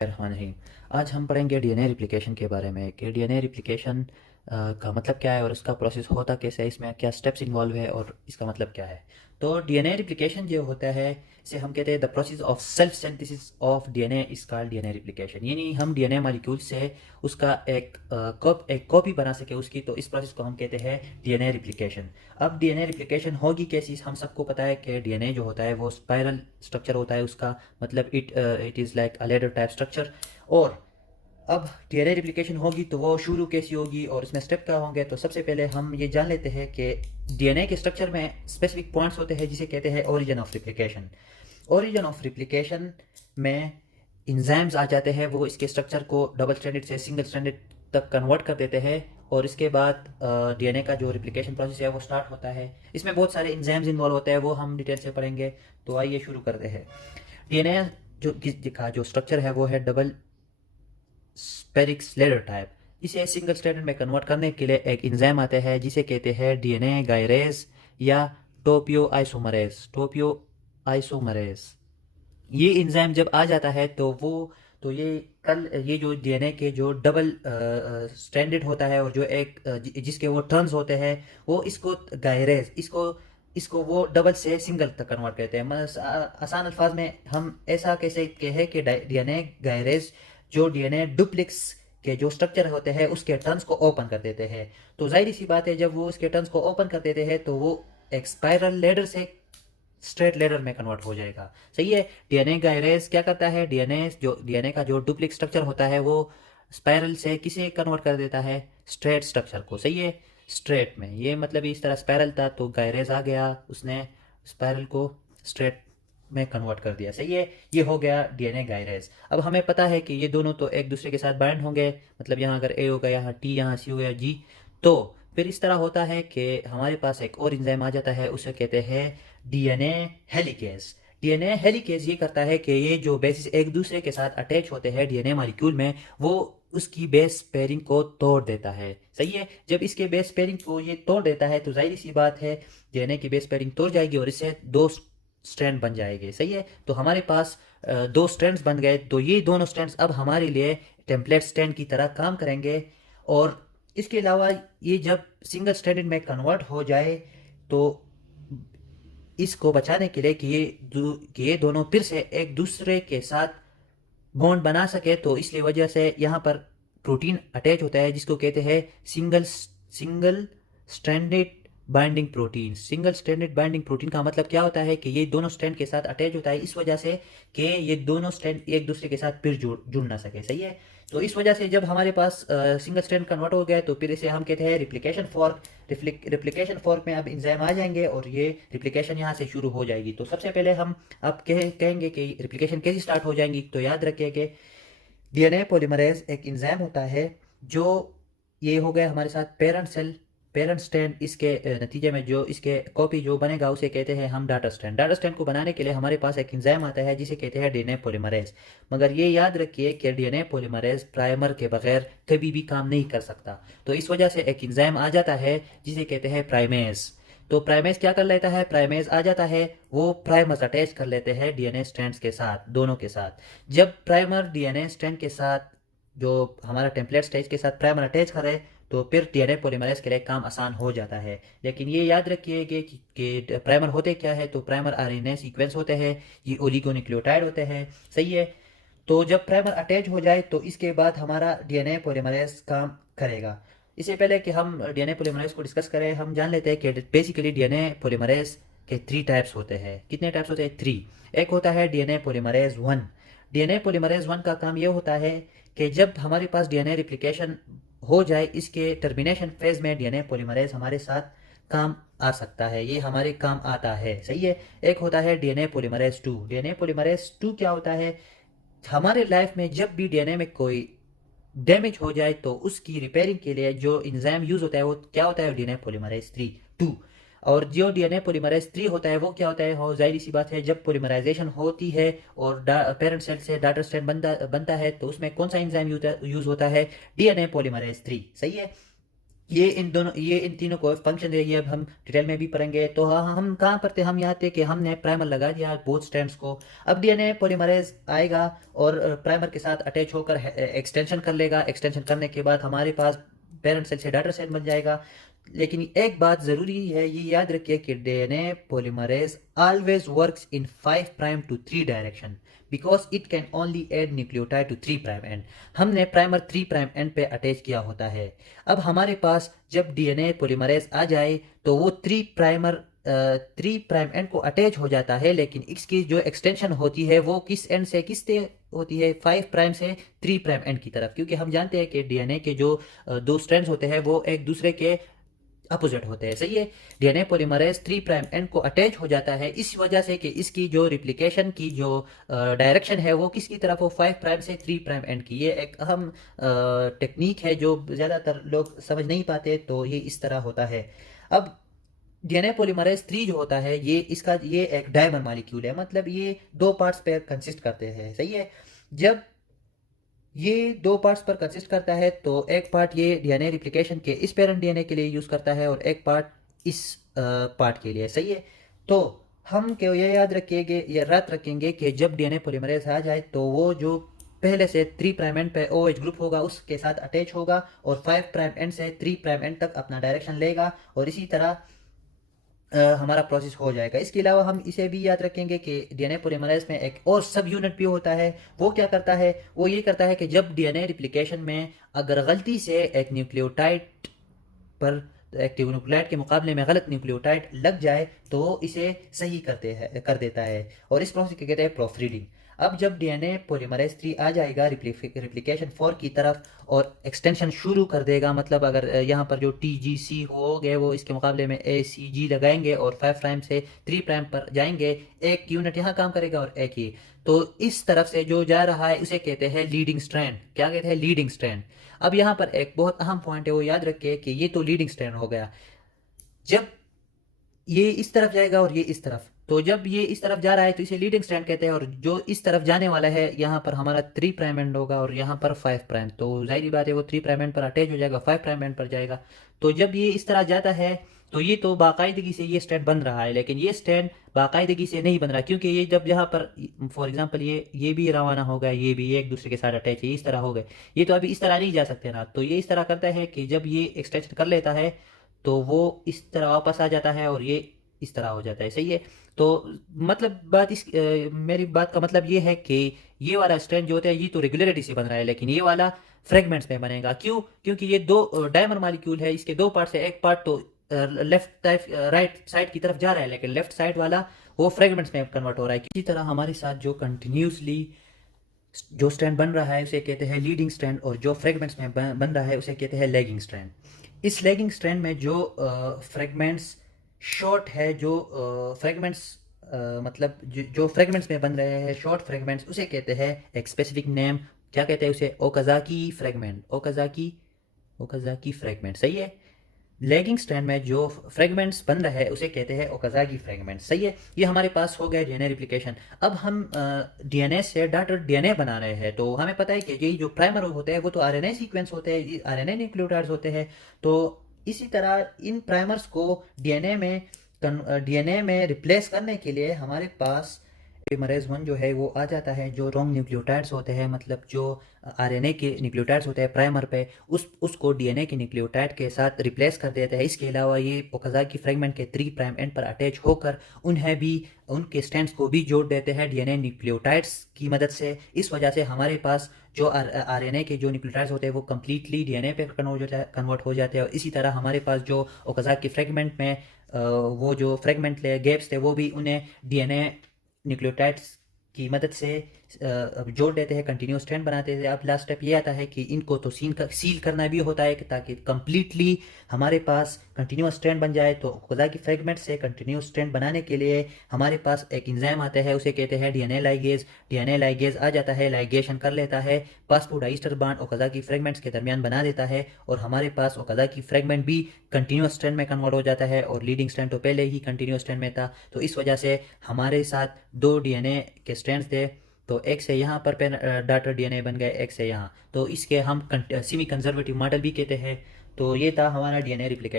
नहीं। आज हम पढ़ेंगे डीएनए रिप्लिकेशन के बारे में कि डीएनए रिप्लिकेशन का मतलब क्या है और उसका प्रोसेस होता कैसे है, इसमें क्या स्टेप्स इन्वॉल्व है और इसका मतलब क्या है। तो डीएनए रिप्लिकेशन जो होता है इसे हम कहते हैं the process of self synthesis of DNA is called DNA replication. यानी हम डीएनए मॉलिक्यूल से उसका एक कॉपी बना सके उसकी, तो इस प्रोसेस को हम कहते हैं डीएनए रिप्लिकेशन। अब डीएनए रिप्लिकेशन होगी कैसी, हम सबको पता है कि डीएनए जो होता है वो स्पाइरल स्ट्रक्चर होता है उसका, मतलब it is like a ladder type structure. और अब डीएनए रिप्लिकेशन होगी तो वो शुरू कैसी होगी और इसमें स्टेप क्या होंगे। तो सबसे पहले हम ये जान लेते हैं कि डीएनए के स्ट्रक्चर में स्पेसिफिक पॉइंट्स होते हैं जिसे कहते हैं origin of replication. Origin of replication में इंजाइम्स आ जाते हैं, वो इसके स्ट्रक्चर को डबल स्ट्रैंडेड से सिंगल स्ट्रैंडेड तक कन्वर्ट कर देते हैं और इसके बाद डीएनए का जो रिप्लिकेशन प्रोसेस है वो स्टार्ट होता है। इसमें बहुत सारे इंजाइम्स इन्वॉल्व होते हैं, वो हम डिटेल से पढ़ेंगे। तो आइए शुरू करते हैं। डीएनए जो स्ट्रक्चर है वो है डबल स्पेरिक स्लेडर टाइप। इसे सिंगल स्ट्रैंडेड में कन्वर्ट करने के लिए एक इंजाइम आते हैं जिसे कहते हैं डीएनए गायरेज या टोपियो आइसोमरेज। ये इंजाइम जब आ जाता है तो ये जो डीएनए के जो डबल स्ट्रैंडेड होता है और जो जिसके वो टर्न्स होते हैं वो इसको गायरेज इसको इसको वो डबल से सिंगल तक कन्वर्ट करते हैं। आसान अल्फाज में हम ऐसा कैसे कहें कि डीएनए गायरेज जो डीएनए डुप्लेक्स के जो स्ट्रक्चर होते हैं उसके टर्न्स को ओपन कर देते हैं। तो जाहिर सी बात है, जब वो उसके टर्न्स को ओपन कर देते हैं तो वो एक स्पाइरल लेडर से स्ट्रेट लेडर में कन्वर्ट हो जाएगा। सही है। डीएनए गायरेज क्या करता है, डीएनए का जो डुप्लेक्स स्ट्रक्चर होता है वो स्पाइरल से किसे कन्वर्ट कर देता है, स्ट्रेट स्ट्रक्चर को। सही है, स्ट्रेट में। ये मतलब इस तरह स्पाइरल था तो गायरेज आ गया, उसने स्पाइरल को स्ट्रेट में कन्वर्ट कर दिया। सही है, ये हो गया डीएनए गायरेज। अब हमें पता है कि ये दोनों तो एक दूसरे के साथ बाइंड होंगे, मतलब यहाँ अगर ए होगा, यहाँ टी, यहाँ सी हो गया जी। तो फिर इस तरह होता है कि हमारे पास एक और एंजाइम आ जाता है, उसे कहते हैं डीएनए हेलिकेज। डीएनए हेलिकेज ये करता है कि ये जो बेसिस एक दूसरे के साथ अटैच होते हैं डीएनए मॉलिक्यूल में, वो उसकी बेस पेयरिंग को तोड़ देता है। सही है, जब इसके बेस पेयरिंग को ये तोड़ देता है तो जाहिर सी बात है डीएनए की बेस पेयरिंग तोड़ जाएगी और इससे दो स्ट्रैंड बन जाएंगे। सही है, तो हमारे पास दो स्ट्रैंड्स बन गए। तो ये दोनों स्ट्रैंड्स अब हमारे लिए टेम्पलेट स्ट्रैंड की तरह काम करेंगे। और इसके अलावा ये जब सिंगल स्ट्रैंडेड में कन्वर्ट हो जाए तो इसको बचाने के लिए कि ये दोनों फिर से एक दूसरे के साथ बॉन्ड बना सके, तो इसलिए वजह से यहाँ पर प्रोटीन अटैच होता है जिसको कहते हैं single stranded binding protein. Single stranded binding protein का मतलब क्या होता है कि ये दोनों स्ट्रैंड के साथ अटैच होता है इस वजह से कि ये दोनों स्ट्रैंड एक दूसरे के साथ फिर जुड़ ना सके। सही है, तो इस वजह से जब हमारे पास सिंगल स्ट्रैंड कन्वर्ट हो गया तो फिर इसे हम कहते हैं रिप्लिकेशन फॉर्क। रिप्लिकेशन फॉर्क में अब इंजाइम आ जाएंगे और ये रिप्लिकेशन यहाँ से शुरू हो जाएगी। तो सबसे पहले हम अब कहेंगे कि रिप्लिकेशन कैसे स्टार्ट हो जाएंगी। तो याद रखिए कि डीएनए पॉलीमरेज एक इंजाइम होता है जो, ये हो गया हमारे साथ पेरेंट स्ट्रैंड। इसके नतीजे में जो इसके कॉपी जो बनेगा उसे कहते हैं हम डाटा स्ट्रैंड। डाटा स्ट्रैंड को बनाने के लिए हमारे पास एक इंजाइम आता है जिसे कहते हैं डीएनए पॉलीमरेज। मगर ये याद रखिए कि डीएनए पॉलीमरेज प्राइमर के बगैर कभी भी काम नहीं कर सकता। तो इस वजह से एक इंजाइम आ जाता है जिसे कहते हैं प्राइमेज। तो प्राइमेज क्या कर लेता है, प्राइमेज आ जाता है, वो प्राइमर्स अटैच कर लेते हैं डीएनए स्ट्रैंड्स के साथ, दोनों के साथ। जब प्राइमर डीएनए स्ट्रैंड के साथ, जो हमारा टेम्पलेट स्टेज के साथ प्राइमर अटैच करे, तो फिर डीएनए पॉलीमरेज के लिए काम आसान हो जाता है। लेकिन ये याद रखिए कि प्राइमर होते क्या है। तो प्राइमर आरएनए सीक्वेंस होते हैं, ये ओलिगोन्यूक्लियोटाइड होते हैं। सही है, तो जब प्राइमर अटैच हो जाए तो इसके बाद हमारा डीएनए पॉलीमरेज काम करेगा। इससे पहले कि हम डीएनए पॉलीमरेज को डिस्कस करें, हम जान लेते हैं कि बेसिकली डीएनए पॉलीमरेज के 3 टाइप्स होते हैं। कितने टाइप्स होते हैं? 3। एक होता है डीएनए पॉलीमरेज 1। डीएनए पॉलीमरेज 1 का काम यह होता है कि जब हमारे पास डीएनए रिप्लिकेशन हो जाए, इसके टर्मिनेशन फेज में डीएनए पॉलीमरेज हमारे साथ काम आ सकता है, ये हमारे काम आता है। सही है। एक होता है डीएनए पॉलीमरेज 2। डीएनए पॉलीमरेज 2 क्या होता है, हमारे लाइफ में जब भी डीएनए में कोई डैमेज हो जाए तो उसकी रिपेयरिंग के लिए जो इंजाइम यूज होता है वो क्या होता है, डीएनए पॉलीमरेज 3 2। और जो डीएनए पॉलीमरेज 3 होता है वो क्या होता है, हो जाहिर सी बात है जब पॉलीमराइजेशन होती है और पेरेंट सेल से डाटर स्ट्रैंड बनता है तो उसमें कौन सा इंजाइम यूज होता है, डीएनए पॉलीमरेज 3। सही है। ये इन तीनों को फंक्शन देगी, अब हम डिटेल में भी पढ़ेंगे। तो हाँ, हम कहाँ पर थे, हम यहाँ थे कि हमने प्राइमर लगा दिया बोथ स्ट्रैंड्स को। अब डीएनए पॉलीमरेज आएगा और प्राइमर के साथ अटैच होकर एक्सटेंशन कर लेगा। एक्सटेंशन करने के बाद हमारे पास पेरेंट सेल से डॉटर सेल बन जाएगा। लेकिन एक बात ज़रूरी है, ये याद रखिए कि DNA polymerase always works in 5 prime to 3 direction because it can only add nucleotide to 3 prime end. हमने प्राइमर 3 प्राइम एंड पे अटैच किया होता है। अब हमारे पास जब डीएनए पॉलीमरेज आ जाए तो वो 3 प्राइम एंड को अटैच हो जाता है, लेकिन इसकी जो एक्सटेंशन होती है वो किस एंड से किस से होती है, 5 प्राइम से 3 प्राइम एंड की तरफ। क्योंकि हम जानते हैं कि डीएनए के जो दो स्ट्रैंड्स होते हैं वो एक दूसरे के अपोजिट होते हैं, सही है। डीएनए पॉलीमरेज 3 प्राइम एंड को अटैच हो जाता है इस वजह से कि इसकी जो रिप्लिकेशन की जो डायरेक्शन है वो किसकी तरफ हो, 5 प्राइम से 3 प्राइम एंड की। ये एक अहम टेक्निक है जो ज़्यादातर लोग समझ नहीं पाते, तो ये इस तरह होता है। अब डीएनए पॉलीमरेज 3 जो होता है ये एक डायमर मॉलिक्यूल है, मतलब ये 2 पार्ट्स पे कंसिस्ट करते हैं, सही है। जब ये 2 पार्ट्स पर कंसिस्ट करता है तो एक पार्ट ये डीएनए रिप्लिकेशन के इस पेरेंट डीएनए के लिए यूज़ करता है और एक पार्ट इस पार्ट के लिए, सही है। तो हम क्यों ये याद रखिएगा, ये याद रखेंगे कि जब डीएनए पॉलीमरेज आ जाए तो वो जो पहले से 3 प्राइम एंड पे OH ग्रुप होगा उसके साथ अटैच होगा और 5 प्राइम एंड से 3 प्राइम एंड तक अपना डायरेक्शन लेगा और इसी तरह हमारा प्रोसेस हो जाएगा। इसके अलावा हम इसे भी याद रखेंगे कि डीएनए पॉलीमरेज में एक और सब यूनिट भी होता है। वो क्या करता है, वो ये करता है कि जब डीएनए रिप्लिकेशन में अगर गलती से एक न्यूक्लियोटाइड पर एक्टिव न्यूक्लियोटाइड के मुकाबले में गलत न्यूक्लियोटाइड लग जाए तो इसे सही कर देता है और इस प्रोसेस को कहते हैं प्रोofreading। अब जब डीएनए पॉलीमरेज 3 आ जाएगा रिप्लिकेशन 4 की तरफ और एक्सटेंशन शुरू कर देगा, मतलब अगर यहाँ पर जो TGC हो गए वो इसके मुकाबले में ACG लगाएंगे और 5 प्राइम से 3 प्राइम पर जाएंगे, एक यूनिट यहाँ काम करेगा और एक ही। तो इस तरफ से जो जा रहा है उसे कहते हैं लीडिंग स्ट्रैंड। क्या कहते हैं, लीडिंग स्ट्रैंड। अब यहाँ पर एक बहुत अहम पॉइंट है, वो याद रखिए कि ये तो लीडिंग स्ट्रैंड हो गया। जब ये इस तरफ जाएगा और ये इस तरफ, तो जब ये इस तरफ जा रहा है तो इसे लीडिंग स्ट्रैंड कहते हैं और जो इस तरफ जाने वाला है यहाँ पर हमारा 3 प्राइम एंड होगा और यहाँ पर 5 प्राइम। तो जाहिर बात है वो 3 प्राइम एंड पर अटैच हो जाएगा, 5 प्राइम एंड पर जाएगा। तो जब ये इस तरह जाता है तो ये तो बाकायदगी से ये स्टैंड बन रहा है, लेकिन ये स्टैंड बाकायदगी से नहीं बन रहा, क्योंकि ये जब यहाँ पर फॉर एग्जांपल ये भी रवाना हो गया, ये भी एक दूसरे के साथ अटैच है, इस तरह हो गए। ये तो अभी इस तरह नहीं जा सकते ना, तो ये इस तरह करता है कि जब ये एक्सटेंशन कर लेता है तो वो इस तरह वापस आ जाता है और ये इस तरह हो जाता है, सही है। तो मतलब मेरी बात का मतलब ये है कि ये वाला स्ट्रैंड जो होता है ये तो रेगुलरिटी से बन रहा है, लेकिन ये वाला फ्रेगमेंट्स में बनेगा। क्यों, क्योंकि ये दो डायमर मॉलिक्यूल है, इसके 2 पार्ट है। एक पार्ट तो लेफ्ट राइट साइड की तरफ जा रहा है, लेकिन लेफ्ट साइड वाला वो फ्रेगमेंट्स में कन्वर्ट हो रहा है। इसी तरह हमारे साथ जो कंटिन्यूसली जो स्ट्रैंड बन रहा है उसे कहते हैं लीडिंग स्ट्रैंड और जो फ्रेगमेंट्स में बन रहा है उसे कहते हैं लैगिंग स्ट्रैंड। इस लैगिंग स्ट्रैंड में जो फ्रेगमेंट्स शॉर्ट है, जो फ्रेगमेंट्स मतलब जो फ्रेगमेंट्स में बन रहे हैं शॉर्ट फ्रेगमेंट्स, उसे कहते हैं एक स्पेसिफिक नेम। क्या कहते हैं उसे, ओकाजाकी फ्रेगमेंट। ओकाजाकी फ्रेगमेंट, सही है। लैगिंग स्ट्रैंड में जो फ्रेगमेंट्स बन रहा है उसे कहते हैं ओकाजाकी फ्रेगमेंट, सही है। ये हमारे पास हो गया डीएनए रिप्लिकेशन। अब हम डीएनए से डॉटर डीएनए बना रहे हैं, तो हमें पता है कि ये जो प्राइमर होते हैं वो तो आरएनए सीक्वेंस होते हैं, आरएनए न्यूक्लियोटाइड्स होते हैं। तो इसी तरह इन प्राइमर्स को डीएनए में रिप्लेस करने के लिए हमारे पास पॉलीमरेज 1 जो है वो आ जाता है। जो रॉन्ग न्यूक्लियोटाइड्स होते हैं, मतलब जो आरएनए के न्यूक्लियोटाइड्स होते हैं प्राइमर पे, उसको डीएनए के न्यूक्लियोटाइड के साथ रिप्लेस कर देता है। इसके अलावा ये ओकाजाकी फ्रेगमेंट के 3 प्राइम एंड पर अटैच होकर उनके स्ट्रैंड्स को भी जोड़ देते हैं डीएनए न्यूक्लियोटाइड्स की मदद से। इस वजह से हमारे पास जो आरएनए के जो न्यूक्लियोटाइड्स होते हैं वो कम्प्लीटली डीएनए पे कन्वर्ट हो जाते हैं और इसी तरह हमारे पास जो ओकाजाकी फ्रेगमेंट में वो जो फ्रेगमेंट गैप्स थे वो भी उन्हें डीएनए न्यूक्लियोटाइड्स की मदद से जोड़ देते हैं, कंटिन्यूस स्ट्रैंड बनाते हैं। अब लास्ट स्टेप ये आता है कि इनको तो सील करना भी होता है ताकि कंप्लीटली हमारे पास कंटिन्यूस स्ट्रैंड बन जाए। तो ओकाजाकी फ्रेगमेंट से कंटिन्यूस स्ट्रैंड बनाने के लिए हमारे पास एक एंजाइम आता है, उसे कहते हैं डीएनए लाइगेज। डीएनए लाइगेज आ जाता है, लाइगेशन कर लेता है, फास्फोडाइस्टर बॉन्ड ओकाजाकी फ्रेगमेंट्स के दरमियान बना देता है और हमारे पास ओकाजाकी फ्रेगमेंट भी कंटिन्यूस स्ट्रैंड में कन्वर्ट हो जाता है और लीडिंग स्ट्रैंड तो पहले ही कंटिन्यूस स्ट्रैंड में था। तो इस वजह से हमारे साथ 2 डीएनए के स्ट्रैंड्स थे, तो एक से यहाँ पर डॉटर डीएनए बन गए, एक से यहाँ। तो इसके हम सेमी कंजर्वेटिव मॉडल भी कहते हैं। तो ये था हमारा डीएनए रिप्लिकेशन।